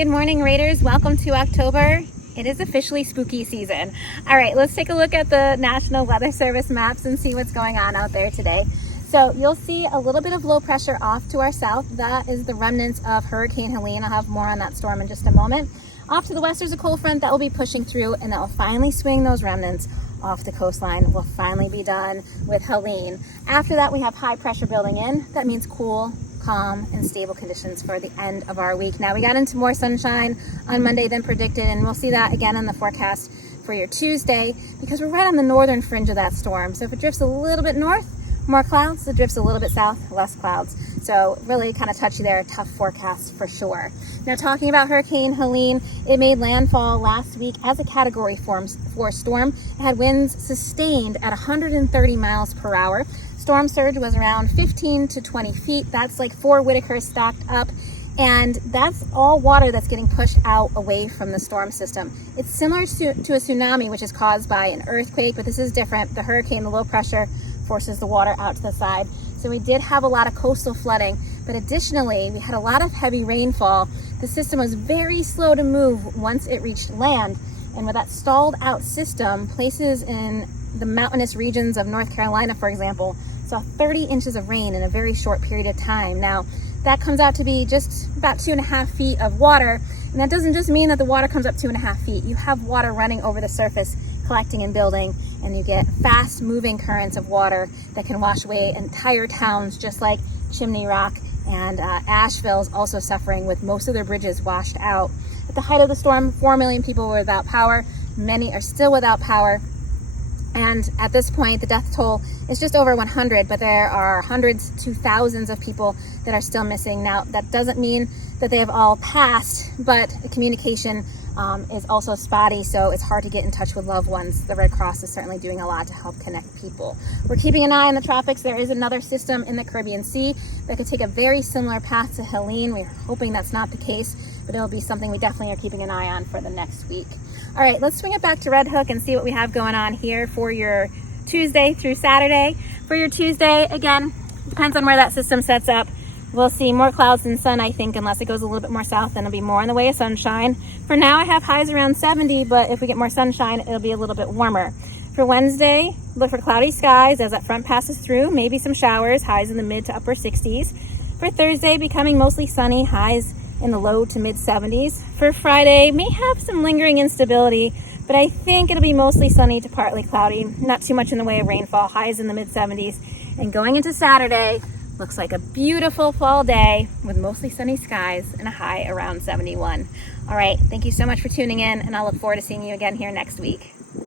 Good morning, Raiders. Welcome to October. It is officially spooky season. All right, let's take a look at the National Weather Service maps and see what's going on out there today. So you'll see a little bit of low pressure off to our south. That is the remnants of Hurricane Helene. I'll have more on that storm in just a moment. Off to the west, there's a cold front that will be pushing through, and that will finally swing those remnants off the coastline. We'll finally be done with Helene. After that, we have high pressure building in. That means cool, calm, and stable conditions for the end of our week. Now, we got into more sunshine on Monday than predicted, and we'll see that again in the forecast for your Tuesday, because we're right on the northern fringe of that storm. So if it drifts a little bit north, more clouds. If it drifts a little bit south, less clouds. So really kind of touchy there, tough forecast for sure. Now, talking about Hurricane Helene, it made landfall last week as a Category 4 storm. It had winds sustained at 130 miles per hour. Storm surge was around 15 to 20 feet. That's like 4 Whitakers stacked up. And that's all water that's getting pushed out away from the storm system. It's similar to a tsunami, which is caused by an earthquake, but this is different. The hurricane, the low pressure, forces the water out to the side. So we did have a lot of coastal flooding, but additionally, we had a lot of heavy rainfall. The system was very slow to move once it reached land. And with that stalled out system, places in the mountainous regions of North Carolina, for example, saw 30 inches of rain in a very short period of time. Now, that comes out to be just about 2.5 feet of water. And that doesn't just mean that the water comes up 2.5 feet. You have water running over the surface, collecting and building, and you get fast moving currents of water that can wash away entire towns, just like Chimney Rock and Asheville is also suffering with most of their bridges washed out. At the height of the storm, 4 million people were without power. Many are still without power. And at this point, the death toll is just over 100, but there are hundreds to thousands of people that are still missing. Now, that doesn't mean that they have all passed, but the communication is also spotty, so it's hard to get in touch with loved ones. The Red Cross is certainly doing a lot to help connect people. We're keeping an eye on the tropics. There is another system in the Caribbean Sea that could take a very similar path to Helene. We're hoping that's not the case, but it'll be something we definitely are keeping an eye on for the next week. All right, let's swing it back to Red Hook and see what we have going on here for your Tuesday through Saturday. For your Tuesday, again, depends on where that system sets up. We'll see more clouds than sun, I think, unless it goes a little bit more south, then it'll be more in the way of sunshine. For now, I have highs around 70, but if we get more sunshine, it'll be a little bit warmer. For Wednesday, look for cloudy skies as that front passes through, maybe some showers, highs in the mid to upper 60s. For Thursday, becoming mostly sunny, highs in the low to mid 70s. For Friday, may have some lingering instability, but I think it'll be mostly sunny to partly cloudy, not too much in the way of rainfall, highs in the mid 70s. And going into Saturday, looks like a beautiful fall day with mostly sunny skies and a high around 71. All right, thank you so much for tuning in, and I'll look forward to seeing you again here next week.